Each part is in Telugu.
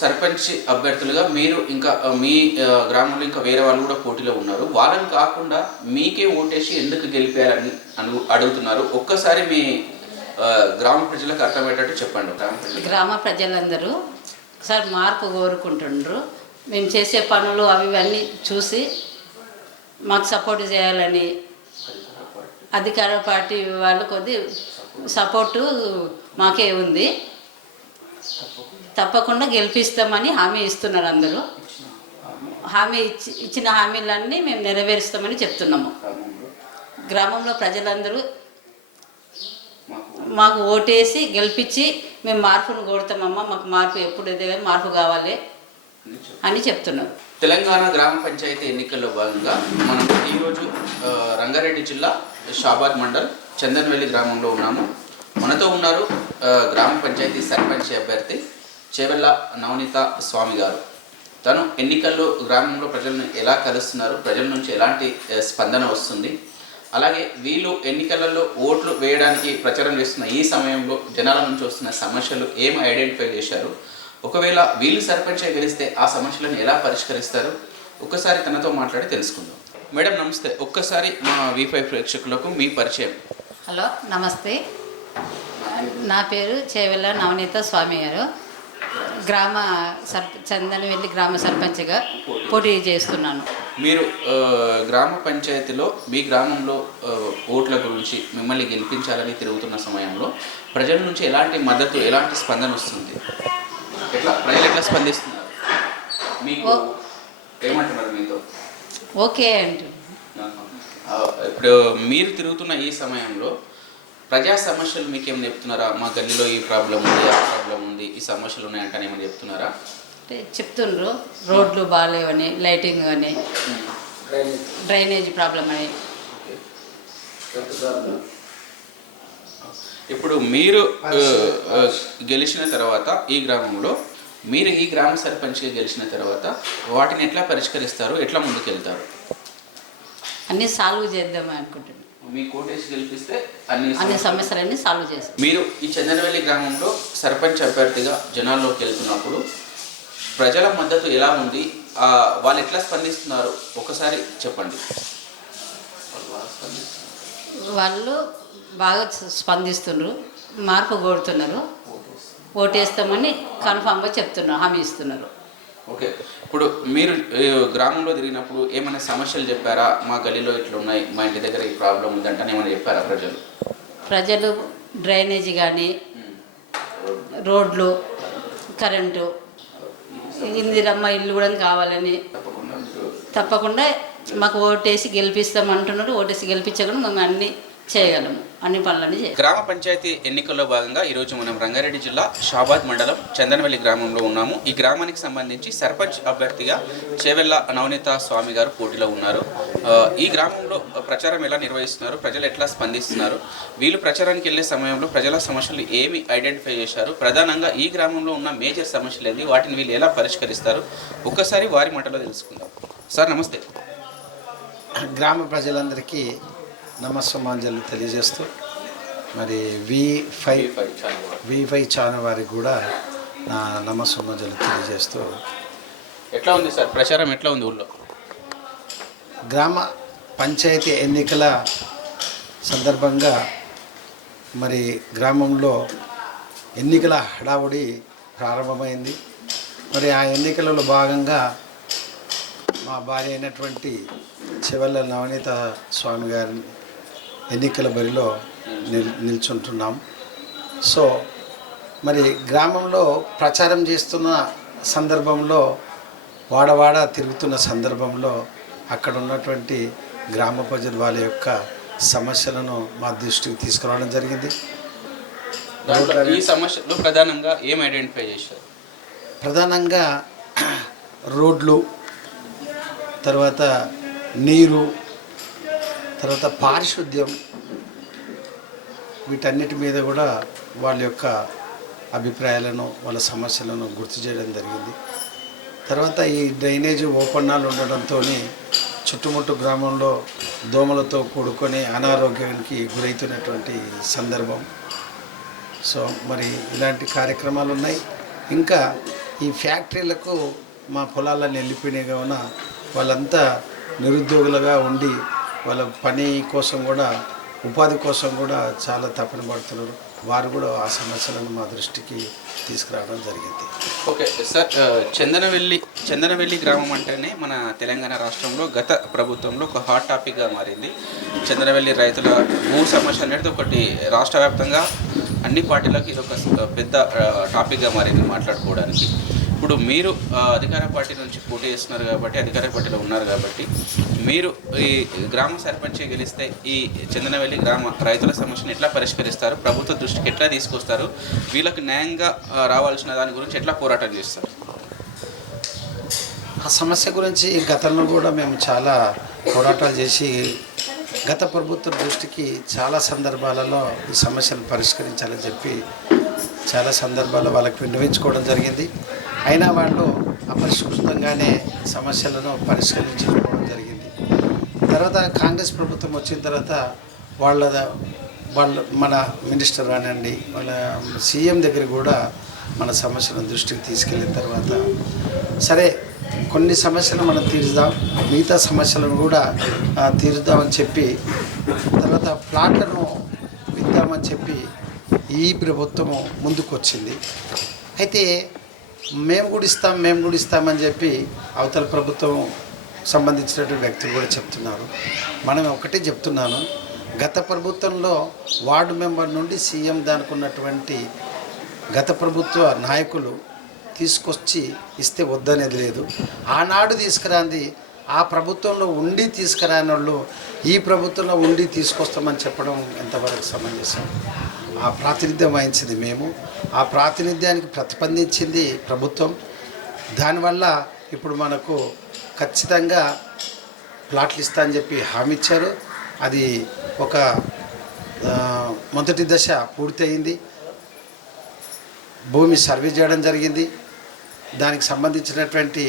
సర్పంచ్ అభ్యర్థులుగా మీరు ఇంకా మీ గ్రామంలో ఇంకా వేరే వాళ్ళు కూడా పోటీలో ఉన్నారు. వాళ్ళని కాకుండా మీకే ఓటేసి ఎందుకు గెలిపారని అడుగుతున్నారు. ఒక్కసారి మీ గ్రామ ప్రజలకు అర్థమయ్యేటట్టు చెప్పండి. గ్రామ ప్రజలందరూ సార్ మార్పు కోరుకుంటుండ్రు. మేము చేసే పనులు అవి ఇవన్నీ చూసి మాకు సపోర్ట్ చేయాలని అధికార పార్టీ వాళ్ళు కొద్ది సపోర్టు మాకే ఉంది. తప్పకుండా గెలిపిస్తామని హామీ ఇస్తున్నారు. అందరూ హామీ ఇచ్చిన హామీలన్నీ మేము నెరవేరుస్తామని చెప్తున్నాము. గ్రామంలో ప్రజలందరూ మాకు ఓటేసి గెలిపించి మేము మార్పును కోరుతామమ్మా, మాకు మార్పు ఎప్పుడైతే మార్పు కావాలి అని చెప్తున్నారు. తెలంగాణ గ్రామ పంచాయతీ ఎన్నికల్లో భాగంగా మనం ఈరోజు రంగారెడ్డి జిల్లా షాబాద్ మండల్ చందన్వెల్లి గ్రామంలో ఉన్నాము. మనతో ఉన్నారు గ్రామ పంచాయతీ సర్పంచ్ అభ్యర్థి చేవెళ్ళ నవనీత స్వామి గారు. తను ఎన్నికల్లో గ్రామంలో ప్రజలను ఎలా కలుస్తున్నారు, ప్రజల నుంచి ఎలాంటి స్పందన వస్తుంది, అలాగే వీళ్ళు ఎన్నికలలో ఓట్లు వేయడానికి ప్రచారం చేస్తున్న ఈ సమయంలో జనాల నుంచి వస్తున్న సమస్యలు ఏం ఐడెంటిఫై చేశారు, ఒకవేళ వీళ్ళు సర్పంచ్గా గెలిస్తే ఆ సమస్యలను ఎలా పరిష్కరిస్తారు, ఒక్కసారి తనతో మాట్లాడి తెలుసుకుందాం. మేడం నమస్తే. ఒక్కసారి మా V5 ప్రేక్షకులకు మీ పరిచయం. హలో నమస్తే, నా పేరు చేవెళ్ళ నవనీత స్వామి గారు. చందనవెల్లి గ్రామ సర్పంచ్గా పోటీ చేస్తున్నాను. మీరు గ్రామ పంచాయతీలో మీ గ్రామంలో ఓట్ల గురించి మిమ్మల్ని గెలిపించాలని తిరుగుతున్న సమయంలో ప్రజల నుంచి ఎలాంటి మద్దతు, ఎలాంటి స్పందన వస్తుంది, ప్రజలు ఎట్లా స్పందిస్తున్నారు, మీకు ఏమంటున్నారు మీతో? ఓకే అంటున్నారు. ఇప్పుడు మీరు తిరుగుతున్న ఈ సమయంలో ప్రజా సమస్యలు మీకు ఏమైనా చెప్తున్నారా? మా గల్లీలో ఈ ప్రాబ్లం ఉంది, ఆ ప్రాబ్లం ఉంది, ఈ సమస్యలు ఉన్నాయంటే ఏమైనా చెప్తున్నారా? చెప్తుండ్రు. రోడ్లు బాగాలేవని, లైటింగ్ అని, డ్రైనేజ్ ప్రాబ్లం అని. ఇప్పుడు మీరు గెలిచిన తర్వాత ఈ గ్రామంలో మీరు ఈ గ్రామ సర్పంచ్గా గెలిచిన తర్వాత వాటిని ఎట్లా పరిష్కరిస్తారు, ఎట్లా ముందుకెళ్తారు? అన్నీ సాల్వ్ చేద్దామని అనుకుంటున్నాను. మీ కోటేసి గెలిపిస్తే అన్ని సమస్యలన్నీ సాల్వ్ చేస్తాం. మీరు ఈ చందనవెల్లి గ్రామంలో సర్పంచ్ అభ్యర్థిగా జనాల్లోకి వెళ్తున్నప్పుడు ప్రజల మద్దతు ఎలా ఉంది, వాళ్ళు ఎట్లా స్పందిస్తున్నారు ఒకసారి చెప్పండి. వాళ్ళు బాగా స్పందిస్తున్నారు, మార్పు కోరుతున్నారు, ఓటేస్తామని కన్ఫామ్గా చెప్తున్నారు, హామీ ఇస్తున్నారు. ఓకే. ఇప్పుడు మీరు గ్రామంలో తిరిగినప్పుడు ఏమైనా సమస్యలు చెప్పారా? మా గల్లీలో ఇట్లా ఉన్నాయి, మా ఇంటి దగ్గర ఈ ప్రాబ్లం ఉందంటే ఏమైనా చెప్పారా ప్రజలు? డ్రైనేజీ కానీ, రోడ్లు, కరెంటు, ఇందిరమ్మ ఇల్లు కూడా కావాలని తప్పకుండా మాకు ఓటేసి గెలిపిస్తామంటున్నారు. ఓటేసి గెలిపించకుండా మేము అన్నీ చేయగలము, అన్ని పనులన్నీ చేయాలి. గ్రామ పంచాయతీ ఎన్నికల్లో భాగంగా ఈరోజు మనం రంగారెడ్డి జిల్లా షాబాద్ మండలం చందనవెల్లి గ్రామంలో ఉన్నాము. ఈ గ్రామానికి సంబంధించి సర్పంచ్ అభ్యర్థిగా చేవెళ్ళ నవనీత స్వామి గారు పోటీలో ఉన్నారు. ఈ గ్రామంలో ప్రచారం ఎలా నిర్వహిస్తున్నారు, ప్రజలు ఎట్లా స్పందిస్తున్నారు, వీళ్ళు ప్రచారానికి వెళ్ళే సమయంలో ప్రజల సమస్యలు ఏమి ఐడెంటిఫై చేశారు, ప్రధానంగా ఈ గ్రామంలో ఉన్న మేజర్ సమస్యలు ఏంటి, వాటిని వీళ్ళు ఎలా పరిష్కరిస్తారు, ఒక్కసారి వారి మాటలో తెలుసుకుందాం. సార్ నమస్తే. గ్రామ ప్రజలందరికీ నమస్సమాంజలు తెలియజేస్తూ, మరి V5 ఛానల్ వారికి కూడా నా నమస్సమాంజలు తెలియజేస్తూ, ఎట్లా ఉంది సార్ ప్రచారం, ఎట్లా ఉంది ఊళ్ళో? గ్రామ పంచాయతీ ఎన్నికల సందర్భంగా మరి గ్రామంలో ఎన్నికల హడావుడి ప్రారంభమైంది. మరి ఆ ఎన్నికలలో భాగంగా మా భార్య అయినటువంటి చేవెళ్ళ నవనీత స్వామి గారిని ఎన్నికల బరిలో నిల్చుంటున్నాం. సో మరి గ్రామంలో ప్రచారం చేస్తున్న సందర్భంలో, వాడవాడ తిరుగుతున్న సందర్భంలో అక్కడ ఉన్నటువంటి గ్రామ ప్రజలు వాళ్ళ యొక్క సమస్యలను మా దృష్టికి తీసుకురావడం జరిగింది. ఈ సమస్యలు ప్రధానంగా ఏం ఐడెంటిఫై చేశారు? ప్రధానంగా రోడ్లు, తర్వాత నీరు, తర్వాత పారిశుద్ధ్యం, వీటన్నిటి మీద కూడా వాళ్ళ యొక్క అభిప్రాయాలను, వాళ్ళ సమస్యలను గుర్తు చేయడం జరిగింది. తర్వాత ఈ డ్రైనేజ్ ఓపెన్నాలు ఉండడంతో చుట్టుముట్టు గ్రామంలో దోమలతో కూడుకొని అనారోగ్యానికి గురవుతున్నటువంటి సందర్భం. సో మరి ఇలాంటి కార్యక్రమాలు ఉన్నాయి. ఇంకా ఈ ఫ్యాక్టరీలకు మా పొలాలను వెళ్ళిపోయినాయి కావున వాళ్ళంతా నిరుద్యోగులుగా ఉండి వాళ్ళ పని కోసం కూడా ఉపాధి కోసం కూడా చాలా తపన పడుతున్నారు. వారు కూడా ఆ సమస్యలను మా దృష్టికి తీసుకురావడం జరిగింది. ఓకే సార్, చందనవెల్లి గ్రామం అంటేనే మన తెలంగాణ రాష్ట్రంలో గత ప్రభుత్వంలో ఒక హాట్ టాపిక్గా మారింది. చందనవెల్లి రైతుల భూ సమస్య అనేది ఒకటి రాష్ట్ర వ్యాప్తంగా అన్ని పార్టీలకు ఇది ఒక పెద్ద టాపిక్గా మారింది మాట్లాడుకోవడానికి. ఇప్పుడు మీరు అధికార పార్టీ నుంచి పోటీ చేస్తున్నారు కాబట్టి, అధికార పార్టీలో ఉన్నారు కాబట్టి, మీరు ఈ గ్రామ సర్పంచ్ గెలిస్తే ఈ చందనవెల్లి గ్రామ రైతుల సమస్యను ఎట్లా పరిష్కరిస్తారు, ప్రభుత్వ దృష్టికి ఎట్లా తీసుకొస్తారు, వీళ్ళకి న్యాయంగా రావాల్సిన దాని గురించి ఎట్లా పోరాటం చేస్తారు? ఆ సమస్య గురించి గతంలో కూడా మేము చాలా పోరాటాలు చేసి గత ప్రభుత్వ దృష్టికి చాలా సందర్భాలలో ఈ సమస్యను పరిష్కరించాలని చెప్పి చాలా సందర్భాల్లో వాళ్ళకి విన్నవించుకోవడం జరిగింది. అయినా వాళ్ళు అపరిష్కృతంగానే సమస్యలను పరిష్కరించుకోవడం జరిగింది. తర్వాత కాంగ్రెస్ ప్రభుత్వం వచ్చిన తర్వాత వాళ్ళ మన మినిస్టర్ కానివ్వండి, వాళ్ళ సీఎం దగ్గర కూడా మన సమస్యలను దృష్టికి తీసుకెళ్ళిన తర్వాత సరే కొన్ని సమస్యలు మనం తీరుద్దాం, మిగతా సమస్యలను కూడా తీరుద్దామని చెప్పి తర్వాత ప్లాట్లను ఇద్దామని చెప్పి ఈ ప్రభుత్వము ముందుకు వచ్చింది. అయితే మేము కూడా ఇస్తామని చెప్పి అవతల ప్రభుత్వం సంబంధించినటువంటి వ్యక్తులు కూడా చెప్తున్నారు. మనం ఒకటే చెప్తున్నాను, గత ప్రభుత్వంలో వార్డు మెంబర్ నుండి సీఎం దానికి ఉన్నటువంటి గత ప్రభుత్వ నాయకులు తీసుకొచ్చి ఇస్తే వద్దనేది లేదు. ఆనాడు తీసుకురాంది ఆ ప్రభుత్వంలో ఉండి తీసుకురాని వాళ్ళు ఈ ప్రభుత్వంలో ఉండి తీసుకొస్తామని చెప్పడం ఎంతవరకు సమంజసం? ఆ ప్రాతినిధ్యం వహించింది మేము, ఆ ప్రాతినిధ్యానికి ప్రతిస్పందించింది ప్రభుత్వం. దానివల్ల ఇప్పుడు మనకు ఖచ్చితంగా ప్లాట్లు ఇస్తా అని చెప్పి హామీ ఇచ్చారు. అది ఒక మొదటి దశ పూర్తయింది. భూమి సర్వే చేయడం జరిగింది. దానికి సంబంధించినటువంటి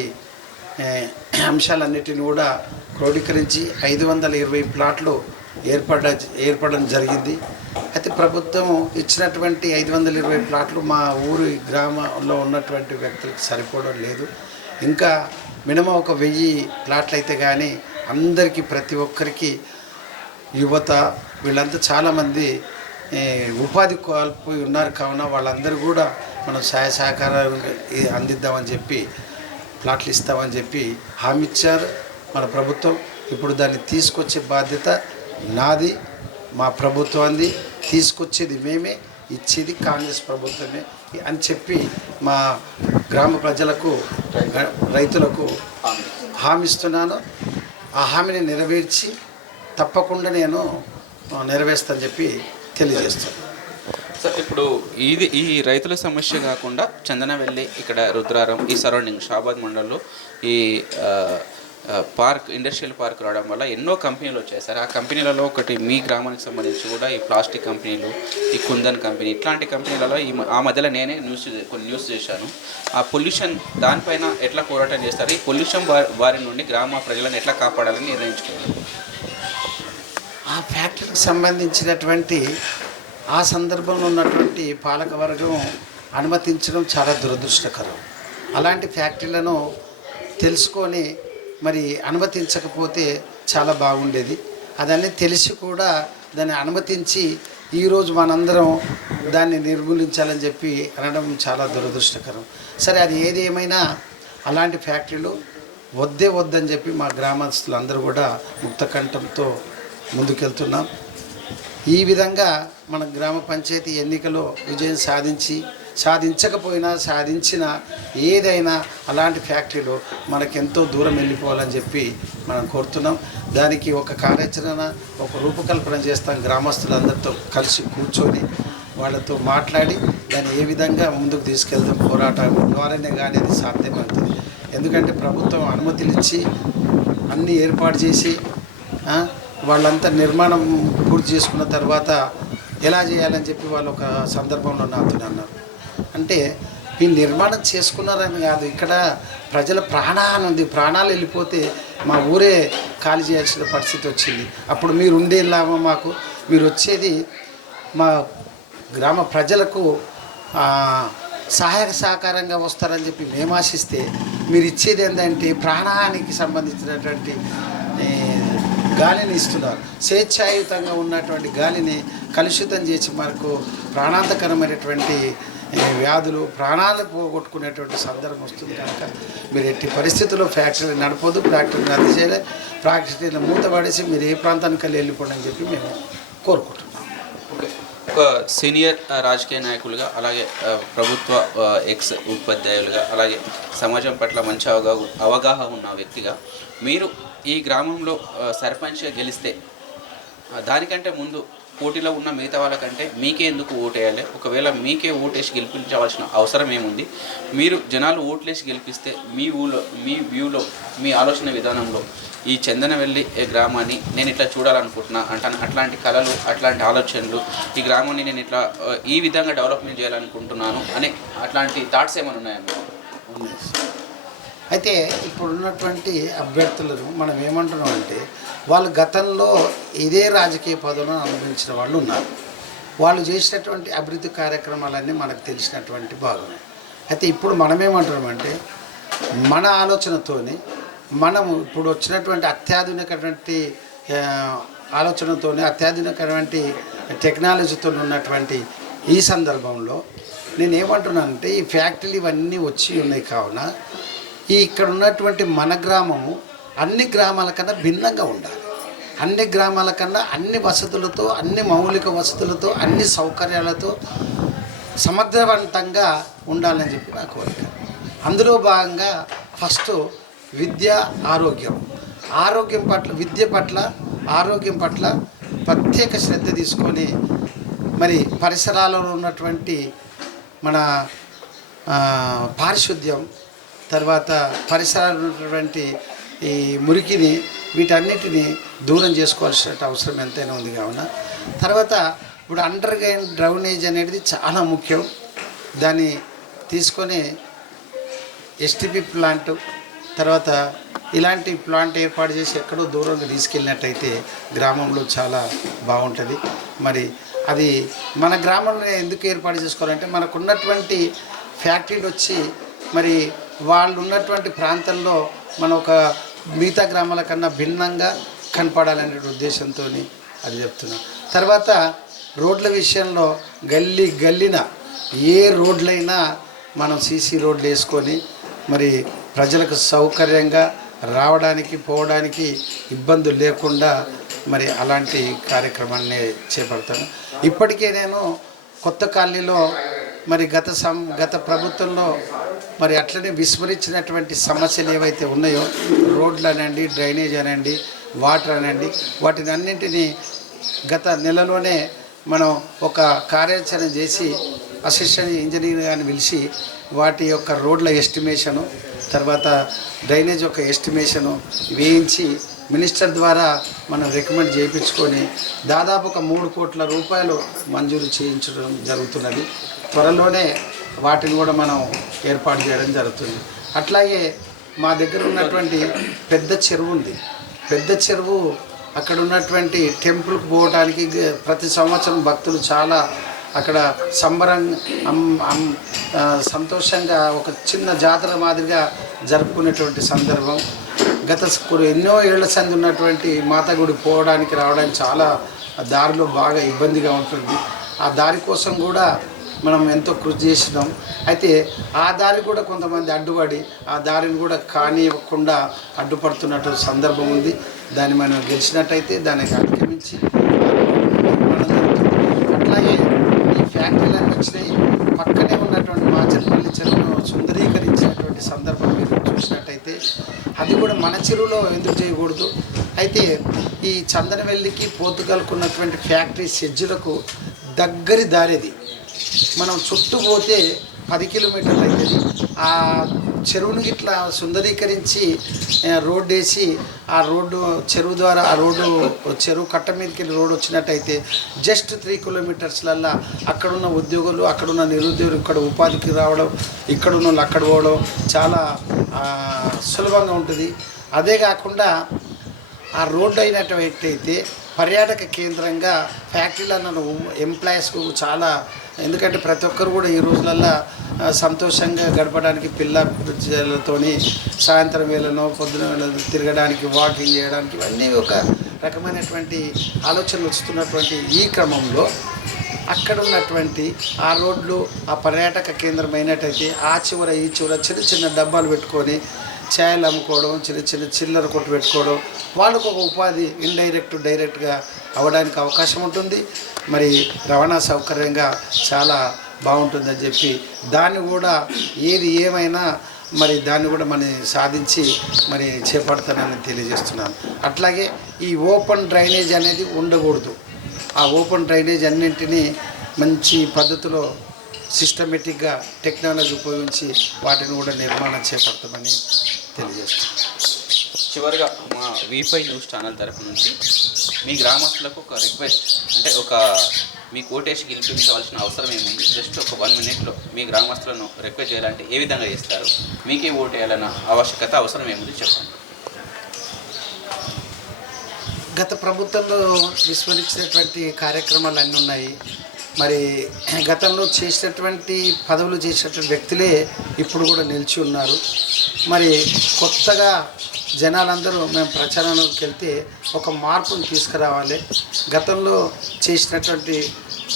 అంశాలన్నిటిని కూడా క్రోడీకరించి 520 ప్లాట్లు ఏర్పడడం జరిగింది. అయితే ప్రభుత్వం ఇచ్చినటువంటి 520 ప్లాట్లు మా ఊరి గ్రామంలో ఉన్నటువంటి వ్యక్తులకు సరిపోవడం లేదు. ఇంకా మినిమం ఒక 1000 ప్లాట్లు అయితే కానీ అందరికీ ప్రతి ఒక్కరికి యువత వీళ్ళంతా చాలామంది ఉపాధి కోల్పోయి ఉన్నారు. కావున వాళ్ళందరూ కూడా మనం సహాయ సహకారాలు అందిద్దామని చెప్పి ప్లాట్లు ఇస్తామని చెప్పి హామీ ఇచ్చారు మన ప్రభుత్వం. ఇప్పుడు దాన్ని తీసుకొచ్చే బాధ్యత నాది, మా ప్రభుత్వాన్ని. తీసుకొచ్చేది మేమే, ఇచ్చేది కాంగ్రెస్ ప్రభుత్వమే అని చెప్పి మా గ్రామ ప్రజలకు రైతులకు హామీ ఇస్తున్నాను. ఆ హామీని నెరవేర్చి తప్పకుండా నేను నెరవేర్స్తానని చెప్పి తెలియజేస్తాను. సార్, ఇప్పుడు ఈ రైతుల సమస్య కాకుండా చందనవెల్లి, ఇక్కడ రుద్రారం, ఈ సరౌండింగ్ షాబాద్ మండలంలో ఈ ఇండస్ట్రియల్ పార్క్ రావడం వల్ల ఎన్నో కంపెనీలు వచ్చాయి సార్. ఆ కంపెనీలలో ఒకటి మీ గ్రామానికి సంబంధించి కూడా ఈ ప్లాస్టిక్ కంపెనీలు, ఈ కుందన్ కంపెనీ, ఇట్లాంటి కంపెనీలలో ఆ మధ్యలో నేనే కొన్ని న్యూస్ చేశాను. ఆ పొల్యూషన్ దానిపైన ఎట్లా పోరాటం చేస్తారు, ఈ పొల్యూషన్ వారి నుండి గ్రామ ప్రజలను ఎట్లా కాపాడాలని నిర్ణయించుకున్నారు? ఆ ఫ్యాక్టరీకి సంబంధించినటువంటి ఆ సందర్భంలో ఉన్నటువంటి పాలకవర్గం అనుమతించడం చాలా దురదృష్టకరం. అలాంటి ఫ్యాక్టరీలను తెలుసుకొని మరి అనుమతించకపోతే చాలా బాగుండేది. అదన్నీ తెలిసి కూడా దాన్ని అనుమతించి ఈరోజు మనందరం దాన్ని నిర్మూలించాలని చెప్పి అనడం చాలా దురదృష్టకరం. సరే, అది ఏది ఏమైనా అలాంటి ఫ్యాక్టరీలు వద్దని చెప్పి మా గ్రామస్తులందరూ కూడా ముక్తకంఠంతో ముందుకెళ్తున్నాం. ఈ విధంగా మన గ్రామ పంచాయతీ ఎన్నికలో విజయం సాధించకపోయినా సాధించిన ఏదైనా అలాంటి ఫ్యాక్టరీలో మనకెంతో దూరం వెళ్ళిపోవాలని చెప్పి మనం కోరుతున్నాం. దానికి ఒక కార్యాచరణ, ఒక రూపకల్పన చేస్తాం. గ్రామస్తులందరితో కలిసి కూర్చొని వాళ్ళతో మాట్లాడి దాన్ని ఏ విధంగా ముందుకు తీసుకెళ్తాం, పోరాటం ద్వారానే కానీ అది సాధ్యమవుతుంది. ఎందుకంటే ప్రభుత్వం అనుమతులు ఇచ్చి అన్నీ ఏర్పాటు చేసి వాళ్ళంతా నిర్మాణం పూర్తి చేసుకున్న తర్వాత ఎలా చేయాలని చెప్పి వాళ్ళు ఒక సందర్భంలో నాతో అన్నారు. అంటే ఈ నిర్మాణం చేసుకున్నారని కాదు, ఇక్కడ ప్రజల ప్రాణాలు వెళ్ళిపోతే మా ఊరే ఖాళీ చేయాల్సిన పరిస్థితి వచ్చింది. అప్పుడు మీరు ఉండే లాభం మాకు, మీరు వచ్చేది మా గ్రామ ప్రజలకు సహాయక సహకారంగా వస్తారని చెప్పి మేము ఆశిస్తే మీరు ఇచ్చేది ఏంటంటే ప్రాణానికి సంబంధించినటువంటి గాలిని ఇస్తున్నారు. స్వేచ్ఛాయుతంగా ఉన్నటువంటి గాలిని కలుషితం చేసి మనకు ప్రాణాంతకరమైనటువంటి వ్యాధులు ప్రాణాలు పోగొట్టుకునేటువంటి సందర్భం వస్తుంది. కనుక మీరు ఎట్టి పరిస్థితుల్లో ఫ్యాక్టరీ నడపొద్దు, ఫ్యాక్టరీని రద్దు చేయలే, ఫ్యాక్టరీని మూతపడేసి మీరు ఏ ప్రాంతానికి వెళ్ళిపోండి అని చెప్పి మేము కోరుకుంటున్నాం. ఓకే, ఒక సీనియర్ రాజకీయ నాయకులుగా, అలాగే ప్రభుత్వ ఎక్స్ ఉపాధ్యాయులుగా, అలాగే సమాజం పట్ల మంచి అవగాహన ఉన్న వ్యక్తిగా మీరు ఈ గ్రామంలో సర్పంచ్గా గెలిస్తే దానికంటే ముందు పోటీలో ఉన్న మిగతా వాళ్ళకంటే మీకే ఎందుకు ఓటేయాలి? ఒకవేళ మీకే ఓటేసి గెలిపించవలసిన అవసరం ఏముంది? మీరు జనాలు ఓట్లేసి గెలిపిస్తే మీ వ్యూలో మీ ఆలోచన విధానంలో ఈ చందనవెల్లి గ్రామాన్ని నేను ఇట్లా చూడాలనుకుంటున్నా అంటాను, అట్లాంటి కళలు, అట్లాంటి ఆలోచనలు, ఈ గ్రామాన్ని నేను ఇట్లా ఈ విధంగా డెవలప్మెంట్ చేయాలనుకుంటున్నాను అనే అట్లాంటి థాట్స్ ఏమైనా ఉన్నాయా మీకు? అయితే ఇప్పుడున్నటువంటి అభ్యర్థులను మనం ఏమంటున్నాం అంటే వాళ్ళు గతంలో ఇదే రాజకీయ పదవులను అనుభవించిన వాళ్ళు ఉన్నారు. వాళ్ళు చేసినటువంటి అభివృద్ధి కార్యక్రమాలన్నీ మనకు తెలిసినటువంటి భాగమే. అయితే ఇప్పుడు మనమేమంటున్నామంటే మన ఆలోచనతోని మనము ఇప్పుడు వచ్చినటువంటి అత్యాధునికటువంటి ఆలోచనతోనే అత్యాధునికటువంటి టెక్నాలజీతో ఉన్నటువంటి ఈ సందర్భంలో నేను ఏమంటున్నానంటే ఈ ఫ్యాక్టరీలు ఇవన్నీ వచ్చి ఉన్నాయి కావున ఇక్కడ ఉన్నటువంటి మన గ్రామము అన్ని గ్రామాల కన్నా భిన్నంగా ఉండాలి. అన్ని గ్రామాల కన్నా అన్ని వసతులతో, అన్ని మౌలిక వసతులతో, అన్ని సౌకర్యాలతో సమర్థవంతంగా ఉండాలని చెప్పి నా కోరిక. అందులో భాగంగా ఫస్ట్ విద్య, ఆరోగ్యం పట్ల, విద్య పట్ల, ఆరోగ్యం పట్ల ప్రత్యేక శ్రద్ధ తీసుకొని మరి పరిసరాలలో ఉన్నటువంటి మన పారిశుద్ధ్యం, తర్వాత పరిసరాలు ఉన్నటువంటి ఈ మురికిని, వీటన్నిటిని దూరం చేసుకోవాల్సిన అవసరం ఎంతైనా ఉంది. కావున తర్వాత ఇప్పుడు అండర్ గ్రౌండ్ డ్రైనేజ్ అనేది చాలా ముఖ్యం. దాన్ని తీసుకొని ఎస్టిపి ప్లాంట్, తర్వాత ఇలాంటి ప్లాంట్ ఏర్పాటు చేసి ఎక్కడో దూరంగా తీసుకెళ్ళినట్టయితే గ్రామంలో చాలా బాగుంటుంది. మరి అది మన గ్రామంలో ఎందుకు ఏర్పాటు చేసుకోవాలంటే మనకున్నటువంటి ఫ్యాక్టరీలు వచ్చి మరి వాళ్ళు ఉన్నటువంటి ప్రాంతంలో మనం ఒక మిగతా గ్రామాల కన్నా భిన్నంగా కనపడాలనే ఉద్దేశంతో అది చెప్తున్నాం. తర్వాత రోడ్ల విషయంలో గల్లిన ఏ రోడ్లైనా మనం సీసీ రోడ్లు వేసుకొని మరి ప్రజలకు సౌకర్యంగా రావడానికి పోవడానికి ఇబ్బందులు లేకుండా మరి అలాంటి కార్యక్రమాన్ని చేపడతాను. ఇప్పటికే నేను కొత్త కాలనీలో మరి గత ప్రభుత్వంలో మరి అట్లనే విస్మరించినటువంటి సమస్యలు ఏవైతే ఉన్నాయో, రోడ్లు అనండి, డ్రైనేజ్ అనండి, వాటర్ అనండి, వాటిని అన్నింటినీ గత నెలలోనే మనం ఒక కార్యాచరణ చేసి అసిస్టెంట్ ఇంజనీర్ గారిని పిలిచి వాటి యొక్క రోడ్ల ఎస్టిమేషను, తర్వాత డ్రైనేజ్ యొక్క ఎస్టిమేషను వేయించి మినిస్టర్ ద్వారా మనం రికమెండ్ చేయించుకొని దాదాపు ఒక 3 కోట్ల రూపాయలు మంజూరు చేయించడం జరుగుతున్నది. త్వరలోనే వాటిని కూడా మనం ఏర్పాటు చేయడం జరుగుతుంది. అట్లాగే మా దగ్గర ఉన్నటువంటి పెద్ద చెరువు ఉంది. పెద్ద చెరువు అక్కడ ఉన్నటువంటి టెంపుల్కి పోవడానికి ప్రతి సంవత్సరం భక్తులు చాలా అక్కడ సంతోషంగా ఒక చిన్న జాతర మాదిరిగా జరుపుకునేటువంటి సందర్భం. ఎన్నో ఏళ్ల సంది ఉన్నటువంటి మాతగుడి పోవడానికి రావడానికి చాలా దారిలో బాగా ఇబ్బందిగా ఉంటుంది. ఆ దారి కోసం కూడా మనం ఎంతో కృషి చేసినాం. అయితే ఆ దారి కూడా కొంతమంది అడ్డుపడి ఆ దారిని కూడా కానివ్వకుండా అడ్డుపడుతున్నట్టు సందర్భం ఉంది. దాన్ని మనం గెలిచినట్టయితే దానికి అధిగమించి అట్లాగే ఈ ఫ్యాక్టరీలన్నీ వచ్చినాయి. పక్కనే ఉన్నటువంటి మాచర్పల్లి చెరువును సుందరీకరించినటువంటి సందర్భం మీరు చూసినట్టయితే అది కూడా మన చెరువులో ఎందుకు చేయకూడదు? అయితే ఈ చందనవెల్లికి పోతుగల్కున్నటువంటి ఫ్యాక్టరీ సెజ్జులకు దగ్గరి దారేది. మనం చుట్టూ పోతే 10 కిలోమీటర్లు అవుతుంది. ఆ చెరువుని ఇట్లా సుందరీకరించి రోడ్డు వేసి ఆ రోడ్డు చెరువు ద్వారా ఆ చెరువు కట్ట మీదకి రోడ్డు వచ్చినట్టయితే జస్ట్ 3 కిలోమీటర్స్లల్లా అక్కడున్న ఉద్యోగులు, అక్కడున్న నిరుద్యోగులు ఇక్కడ ఉపాధికి రావడం, ఇక్కడున్న వాళ్ళు అక్కడ పోవడం చాలా సులభంగా ఉంటుంది. అదే కాకుండా ఆ రోడ్డు అయినట్టయితే పర్యాటక కేంద్రంగా ఫ్యాక్టరీలను ఎంప్లాయీస్కు చాలా, ఎందుకంటే ప్రతి ఒక్కరు కూడా ఈ రోజులల్లో సంతోషంగా గడపడానికి పిల్లలతోని సాయంత్రం వేళలో పొద్దున వేళలో తిరగడానికి వాకింగ్ చేయడానికి ఇవన్నీ ఒక రకమైనటువంటి ఆలోచనలు వస్తున్నటువంటి ఈ క్రమంలో అక్కడ ఉన్నటువంటి ఆ రోడ్లు ఆ పర్యాటక కేంద్రం అయినట్టయితే ఆ చివర ఈ చివర చిన్న చిన్న డబ్బాలు పెట్టుకొని ఛాయలు అమ్ముకోవడం, చిన్న చిన్న చిల్లర కొట్టు పెట్టుకోవడం, వాళ్ళకు ఒక ఉపాధి డైరెక్ట్గా అవ్వడానికి అవకాశం ఉంటుంది. మరి రవాణా సౌకర్యంగా చాలా బాగుంటుందని చెప్పి దాన్ని కూడా ఏది ఏమైనా మరి దాన్ని కూడా మనం సాధించి మరి చేపడతానని తెలియజేస్తున్నాను. అట్లాగే ఈ ఓపెన్ డ్రైనేజ్ అనేది ఉండకూడదు. ఆ ఓపెన్ డ్రైనేజ్ అన్నింటినీ మంచి పద్ధతిలో సిస్టమేటిక్గా టెక్నాలజీ ఉపయోగించి వాటిని కూడా నిర్మాణం చేపడతామని తెలియజేస్తున్నాను. చివరిగా మా V5 న్యూస్ ఛానల్ తరఫు నుంచి మీ గ్రామస్తులకు ఒక రిక్వెస్ట్, అంటే మీ కోటేసి గెలిపించవలసిన అవసరం ఏముంది? జస్ట్ ఒక 1 minute మీ గ్రామస్తులను రిక్వెస్ట్ చేయాలంటే ఏ విధంగా చేస్తారు? మీకే ఓటు వేయాలన్న ఆవశ్యకత అవసరం ఏముంది చెప్పండి. గత ప్రభుత్వంలో విస్మరించినటువంటి కార్యక్రమాలు అన్నీ ఉన్నాయి. మరి గతంలో చేసినటువంటి పదవులు చేసినటువంటి వ్యక్తులే ఇప్పుడు కూడా నిలిచి ఉన్నారు. మరి కొత్తగా జనాలందరూ మేము ప్రచారంలోకి వెళ్తే ఒక మార్పును తీసుకురావాలి. గతంలో చేసినటువంటి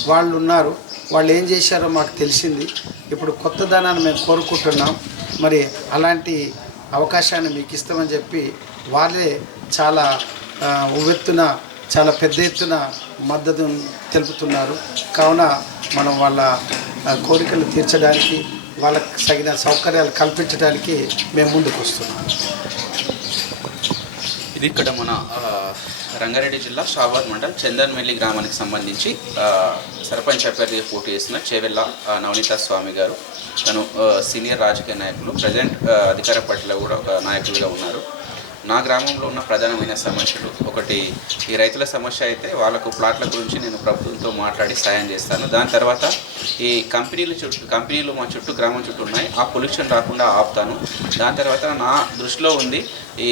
వాళ్ళు ఉన్నారు, వాళ్ళు ఏం చేశారో మాకు తెలిసింది. ఇప్పుడు కొత్త ధనాన్ని మేము కోరుకుంటున్నాం. మరి అలాంటి అవకాశాన్ని మీకు ఇస్తామని చెప్పి వాళ్ళే చాలా ఉవ్వెత్తున చాలా పెద్ద ఎత్తున మద్దతు తెలుపుతున్నారు. కావున మనం వాళ్ళ కోరికలు తీర్చడానికి, వాళ్ళకి తగిన సౌకర్యాలు కల్పించడానికి మేము ముందుకు వస్తున్నాం. ఇది ఇక్కడ మన రంగారెడ్డి జిల్లా షాబాద్ మండల్ చందన్వెల్లి గ్రామానికి సంబంధించి సర్పంచ్ అభ్యర్థిగా పోటీ చేస్తున్న చేవెళ్ళ నవనీత స్వామి గారు. తను సీనియర్ రాజకీయ నాయకులు, ప్రజెంట్ అధికార పార్టీలో కూడా ఒక నాయకులుగా ఉన్నారు. నా గ్రామంలో ఉన్న ప్రధానమైన సమస్యలు ఒకటి, ఈ రైతుల సమస్య అయితే వాళ్ళకు ప్లాట్ల గురించి నేను ప్రభుత్వంతో మాట్లాడి సాయం చేస్తాను. దాని తర్వాత ఈ కంపెనీలు మా చుట్టూ గ్రామం చుట్టూ ఉన్నాయి, ఆ పొల్యూషన్ రాకుండా ఆపుతాను. దాని తర్వాత నా దృష్టిలో ఉంది ఈ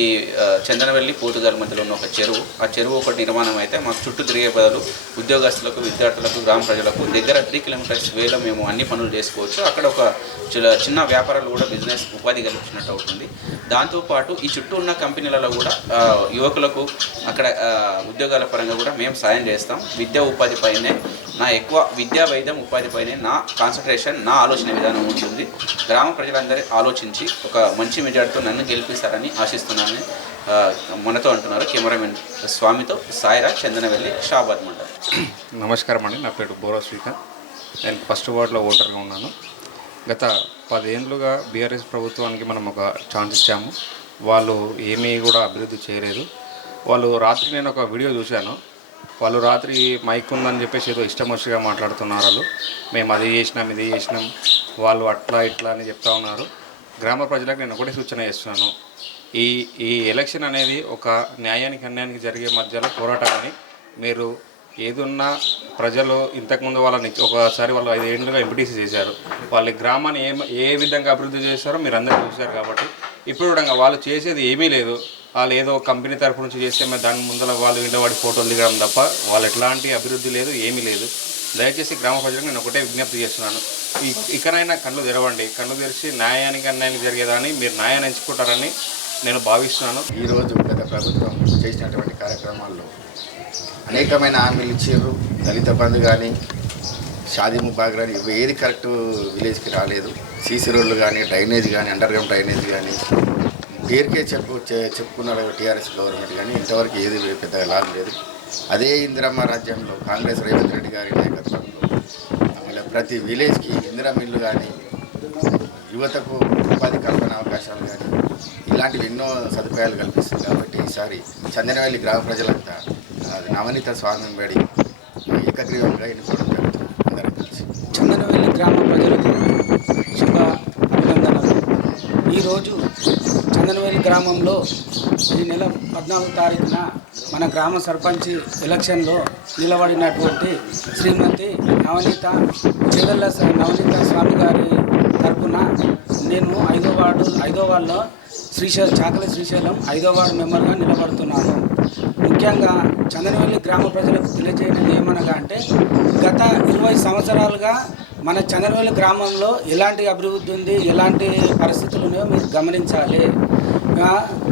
చందనవెల్లి పోతుగాల మధ్యలో ఉన్న ఒక చెరువు, ఆ చెరువు ఒకటి నిర్మాణం అయితే మాకు చుట్టూ తిరిగే బదులు ఉద్యోగస్తులకు, విద్యార్థులకు, గ్రామ ప్రజలకు దగ్గర 3 kilometers వేలో మేము అన్ని పనులు చేసుకోవచ్చు. అక్కడ ఒక చిన్న వ్యాపారాలు కూడా బిజినెస్ ఉపాధి కల్పించినట్టు అవుతుంది. దాంతోపాటు ఈ చుట్టూ ఉన్న కంపెనీలలో కూడా యువకులకు అక్కడ ఉద్యోగాల పరంగా కూడా మేము సాయం చేస్తాం. విద్యా ఉపాధి పైనే ఎక్కువ విద్యా, వైద్యం, ఉపాధి పైనే నా కాన్సన్ట్రేషన్, నా ఆలోచన విధానం ఉంటుంది. గ్రామ ప్రజలందరూ ఆలోచించి ఒక మంచి మెజార్టీతో నన్ను గెలిపిస్తారని ఆశిస్తున్నానని మనతో అంటున్నారు కెమెరామెన్ స్వామితో సాయిరా, చందనవెల్లి, షాబాద్ మండల్. నమస్కారం అండి, నా పేరు బోరా శ్రీకాంత్. నేను ఫస్ట్ వార్డులో ఓటర్గా ఉన్నాను. గత 10 ఏళ్ళుగా బీఆర్ఎస్ ప్రభుత్వానికి మనం ఒక ఛాన్స్ ఇచ్చాము. వాళ్ళు ఏమీ కూడా అభివృద్ధి చేయలేదు. వాళ్ళు రాత్రి నేను ఒక వీడియో చూశాను. వాళ్ళు రాత్రి మైక్ ఉందని చెప్పేసి ఏదో ఇష్టం వచ్చిగా మాట్లాడుతున్నారు. వాళ్ళు మేము అది చేసినాం, ఇది చేసినాం, వాళ్ళు అట్లా ఇట్లా అని చెప్తా ఉన్నారు. గ్రామ ప్రజలకు నేను ఒకటే సూచన చేస్తున్నాను, ఈ ఎలక్షన్ అనేది ఒక న్యాయానికి అన్యాయానికి జరిగే మధ్యలో పోరాటం అని. మీరు ఏదున్నా ప్రజలు ఇంతకుముందు వాళ్ళని ఒకసారి వాళ్ళు 5 ఏళ్ళుగా ఎంపీటీసీ చేశారు. వాళ్ళ గ్రామాన్ని ఏ విధంగా అభివృద్ధి చేశారో మీరు అందరూ చూశారు. కాబట్టి ఇప్పుడు కూడా వాళ్ళు చేసేది ఏమీ లేదు. వాళ్ళు ఏదో కంపెనీ తరఫు నుంచి చేస్తే దాని ముందర వాళ్ళు ఇంటవాడి ఫోటోలు దిగడం తప్ప వాళ్ళు ఎట్లాంటి అభివృద్ధి లేదు, ఏమీ లేదు. దయచేసి గ్రామ ప్రజలకు నేను ఒకటే విజ్ఞప్తి చేస్తున్నాను, ఇకనైనా కళ్ళు తెరవండి. కళ్ళు తెరిచి న్యాయానికి అన్యాయానికి జరిగేదాన్ని మీరు న్యాయాన్ని ఎంచుకుంటారని నేను భావిస్తున్నాను. ఈరోజు గత ప్రభుత్వం చేసినటువంటి కార్యక్రమాల్లో అనేకమైన హామీలు ఇచ్చారు. దళిత బంధు కానీ, షాదీ ముబారక్ కానీ, ఏది కరెక్ట్ విలేజ్కి రాలేదు. సీసీ రోడ్లు కానీ, డ్రైనేజ్ కానీ, అండర్ గ్రౌండ్ డ్రైనేజ్ కానీ పేరుకే చెప్పుకున్నారు టీఆర్ఎస్ గవర్నమెంట్, కానీ ఇంతవరకు ఏది పెద్దగా లాభం లేదు. అదే ఇందిరమ్మ రాజ్యంలో కాంగ్రెస్ రేవంత్ రెడ్డి గారి నాయకత్వంలో మళ్ళీ ప్రతి విలేజ్కి ఇందిరమ్మ ఇల్లు కానీ, యువతకు ఉపాధి కల్పన అవకాశాలు కానీ, ఇలాంటివి ఎన్నో సదుపాయాలు కల్పిస్తుంది. కాబట్టి ఈసారి చందనవెల్లి గ్రామ ప్రజలంతా నవనీత స్వామి బడి ఏకగ్రీవంగా ఎన్నుకోవడం జరుగుతుంది. అందరం కలిసి చందనవెల్లి గ్రామ ప్రజలకు శుభ అభినందనలు. ఈరోజు చందనవెల్లి గ్రామంలో ఈ నెల 14వ తారీఖున మన గ్రామ సర్పంచ్ ఎలక్షన్లో నిలబడినటువంటి శ్రీమతి నవనీత స్వామి గారి తరఫున నేను 5వ వార్డులో చాకలి శ్రీశైలం 5వ వార్డు మెంబర్గా నిలబడుతున్నాను. ముఖ్యంగా చందనవెల్లి గ్రామ ప్రజలకు తెలియజేయడం ఏమనగా అంటే, గత 20 సంవత్సరాలుగా మన చంద్రవెల్లి గ్రామంలో ఎలాంటి అభివృద్ధి ఉంది, ఎలాంటి పరిస్థితులు ఉన్నాయో మీరు గమనించాలి.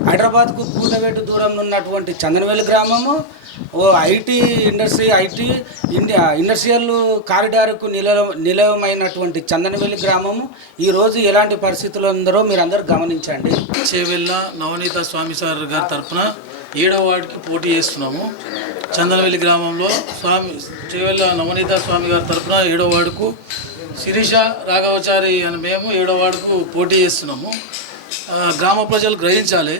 హైదరాబాద్కు కూతవేటు దూరంలో ఉన్నటువంటి చంద్రవెల్లి గ్రామము ఓ ఐటీ ఇండస్ట్రియల్ కారిడార్కు నిలవమైనటువంటి చందనవెల్లి గ్రామము ఈరోజు ఎలాంటి పరిస్థితులు ఉందో మీరు అందరూ గమనించండి. చేవెళ్ళ నవనీత స్వామి సార్ గారి తరఫున 7వ వార్డుకి పోటీ చేస్తున్నాము. చందనవెల్లి గ్రామంలో చేవెళ్ళ నవనీత స్వామి గారి తరఫున 7వ వార్డుకు శిరీష రాఘవచారి అని మేము 7వ వార్డుకు పోటీ చేస్తున్నాము. గ్రామ ప్రజలు గ్రహించాలి.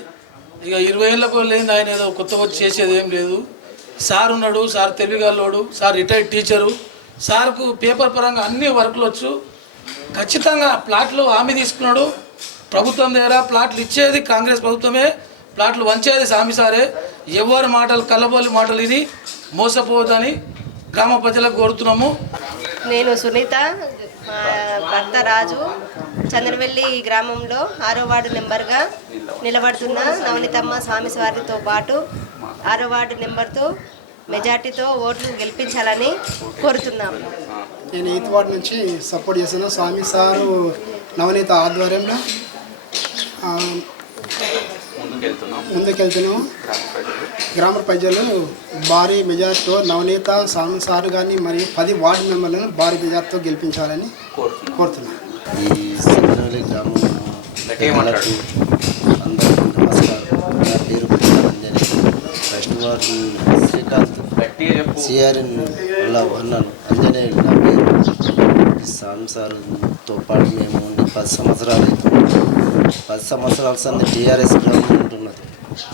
ఇక 20 ఏళ్ళకు లేని ఆయన ఏదో కొత్త వచ్చి చేసేది ఏం లేదు. సార్ ఉన్నాడు, సార్ తెలివిగల్లోడు, సార్ రిటైర్డ్ టీచరు, సార్కు పేపర్ పరంగా అన్ని వర్కులు వచ్చు. ఖచ్చితంగా ప్లాట్లు హామీ తీసుకున్నాడు. ప్రభుత్వం దగ్గర ప్లాట్లు ఇచ్చేది కాంగ్రెస్ ప్రభుత్వమే, ప్లాట్లు వంచేది స్వామి సారే. ఎవరి మాటలు కల్లబోలి మాటలు విని మోసపోవద్దని గ్రామ ప్రజలకు కోరుతున్నాము. నేను సునీత, మా భర్త రాజు చంద్రవెల్లి గ్రామంలో 6వ వార్డు నెంబర్గా నిలబడుతున్న నవనీతమ్మ స్వామి వారితో పాటు 6వ వార్డు నెంబర్తో మెజార్టీతో ఓట్లు గెలిపించాలని కోరుతున్నాము. నేను 8వ వార్డు నుంచి సపోర్ట్ చేస్తున్నాను. స్వామి సారు నవనీత ఆధ్వర్యంలో ముందుకెళ్తున్నాము. గ్రామ ప్రజలు భారీ మెజార్టీతో నవనీత స్వామి సారు కానీ మరియు 10 వార్డు మెంబర్లను భారీ మెజార్టీతో గెలిపించాలని కోరుతున్నాను. ఈ చంద్రవెల్లి గ్రామం అందరికీ నమస్కారం. నా పేరు అంజనే. ఫస్ట్ వార్డు శ్రీకాంత్ సిఆర్ఎన్ వల్ల అన్నాను. అంజనేయులు నా పేరు. సార్తో పాటు మేము ఉండి 10 సంవత్సరాలు అవుతుంది. 10 సంవత్సరాల సంది టీఆర్ఎస్ గ్రామం ఉంటున్నది.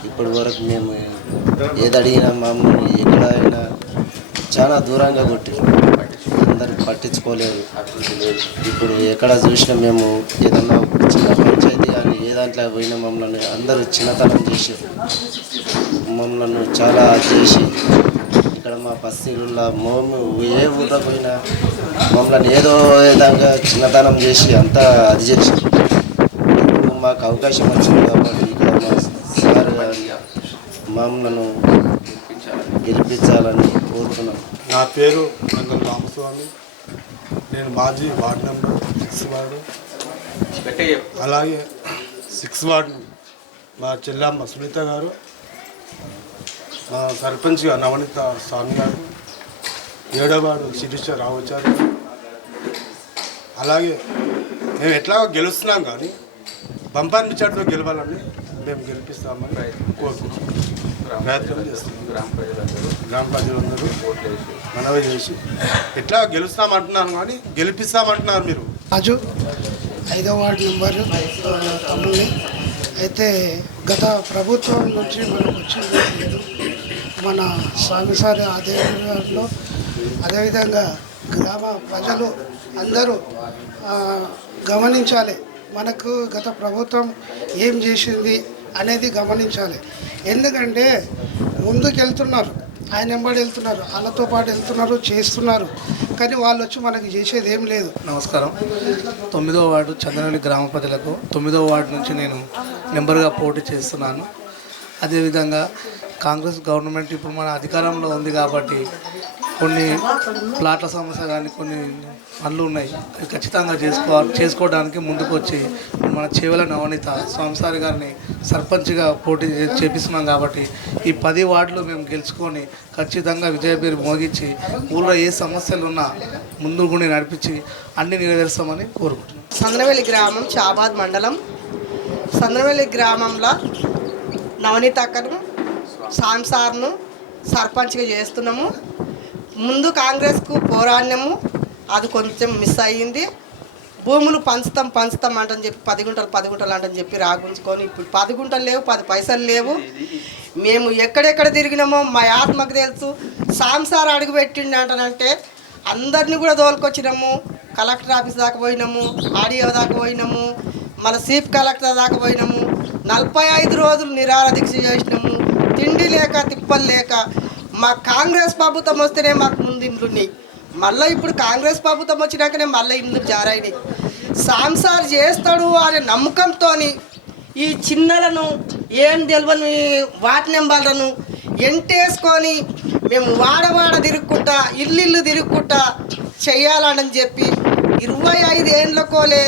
ఇప్పటి వరకు మేము ఏది అడిగినా మమ్మల్ని ఎక్కడైనా చాలా దూరంగా కొట్టి అందరికి పట్టించుకోలేదు. ఇప్పుడు ఎక్కడ చూసినా మేము ఏదన్నా చిన్న పంచాయతీ కానీ ఏ దాంట్లో పోయినా మమ్మల్ని అందరూ చిన్నతనం చేసి మమ్మల్ని చాలా చేసి ఇక్కడ మా బస్తీలలో మేము ఏ ఊళ్ళో పోయినా మమ్మల్ని ఏదో విధంగా చిన్నతనం చేసి అంతా అది చేసి ఇప్పుడు మాకు అవకాశం వచ్చింది కాబట్టి ఇక్కడ మా సార్ మమ్మల్ని గెలిపించాలని కోరుతున్నాం. నా పేరు రంగం రామస్వామి. నేను మాజీ వార్డు నెంబర్ 6 వార్డు, అలాగే 6 వార్డు మా చెల్లమ్మ సునీత గారు, మా సర్పంచ్గా నవనీత స్వామి గారు, 7వ వార్డు శిరీష రావచారు. అలాగే మేము ఎట్లా గెలుస్తున్నాం కానీ బంపర్ మెజార్టీతో గెలవాలని మేము గెలిపిస్తామని కోరుకుంటున్నాం. ప్రయత్నం చేస్తున్నాం. గ్రామ ప్రజలందరూ మనవి చేసి ఎట్లా గెలుస్తామంటున్నాను కానీ గెలిపిస్తామంటున్నారు మీరు. రాజు 5వ వార్డు నెంబరు తమ్ముని. అయితే గత ప్రభుత్వం నుంచి మనకు వచ్చింది లేదు. మన స్వామి సార్ ఆధ్వర్యంలో అదేవిధంగా గ్రామ ప్రజలు అందరూ గమనించాలి. మనకు గత ప్రభుత్వం ఏం చేసింది అనేది గమనించాలి. ఎందుకంటే ముందుకు వెళ్తున్నారు, ఆయన వెంబడి వెళ్తున్నారు, వాళ్ళతో పాటు వెళ్తున్నారు, చేస్తున్నారు, కానీ వాళ్ళు వచ్చి మనకి చేసేది ఏం లేదు. నమస్కారం. 9వ వార్డు చంద్రవెల్లి గ్రామ ప్రజలకు 9వ వార్డు నుంచి నేను నెంబర్గా పోటీ చేస్తున్నాను. అదేవిధంగా కాంగ్రెస్ గవర్నమెంట్ ఇప్పుడు మన అధికారంలో ఉంది కాబట్టి కొన్ని ప్లాట్ల సమస్య కానీ కొన్ని పనులు ఉన్నాయి, అవి ఖచ్చితంగా చేసుకోవడానికి ముందుకు వచ్చి మన చేవెళ్ళ నవనీత స్వామిసారి గారిని సర్పంచ్గా పోటీ చేపిస్తున్నాం. కాబట్టి ఈ 10 వార్డులు మేము గెలుచుకొని ఖచ్చితంగా విజయపేరు మోగించి ఊళ్ళో ఏ సమస్యలు ఉన్నా ముందుకు నడిపించి అన్ని నెరవేరుస్తామని కోరుకుంటున్నాం. చంద్రవెల్లి గ్రామం షాబాద్ మండలం. చంద్రవెల్లి గ్రామంలో నవనీత అక్కను సాంసార్ను సర్పంచ్గా చేస్తున్నాము. ముందు కాంగ్రెస్కు పోరాడినాము, అది కొంచెం మిస్ అయ్యింది. భూములు పంచుతాం అంటని చెప్పి 10 గుంటలు అంటని చెప్పి రాగుంచుకొని ఇప్పుడు 10 గుంటలు లేవు, 10 పైసలు లేవు. మేము ఎక్కడెక్కడ తిరిగినామో మా ఆత్మకు తెలుసు. సాంసార్ అడుగు పెట్టిండి అంటనంటే అందరినీ కూడా తోలుకొచ్చినాము. కలెక్టర్ ఆఫీస్ దాకా పోయినాము, ఆడియో దాకా పోయినాము, మన చీఫ్ కలెక్టర్ దాకా పోయినాము. 45 రోజులు నిరాహార దీక్ష చేసినాము. తిండి లేక తిప్పలు లేక మా కాంగ్రెస్ ప్రభుత్వం వస్తేనే మాకు ముందు ఇండ్లు ఉన్నాయి. మళ్ళీ ఇప్పుడు కాంగ్రెస్ ప్రభుత్వం వచ్చినాకనే మళ్ళీ ఇండ్లు జారైనాయి. సాంసార్ చేస్తాడు అనే నమ్మకంతో ఈ చిన్నలను ఏం తెలియని వార్డు నెంబర్లను ఎంటేసుకొని మేము వాడవాడ తిరుగుకుంటా ఇల్లు తిరుగుకుంటా చేయాలని చెప్పి 25 ఏండ్లకోలే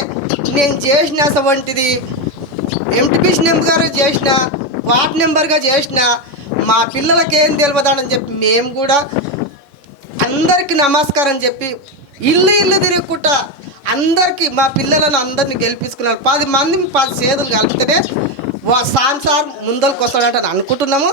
నేను చేసిన అసవంటిది ఎంపీపీ నెంబర్గా చేసిన వార్డ్ నెంబర్గా చేసిన మా పిల్లలకి ఏం తెలియదానని చెప్పి మేము కూడా అందరికీ నమస్కారం చెప్పి ఇల్లు తిరుగుకుంటా అందరికీ మా పిల్లలను అందరినీ గెలిపించుకున్నారు. 10 మంది 10 చేతులు కలిపితేనే సార్ ముందరికి వస్తాడంటే అనుకుంటున్నాము.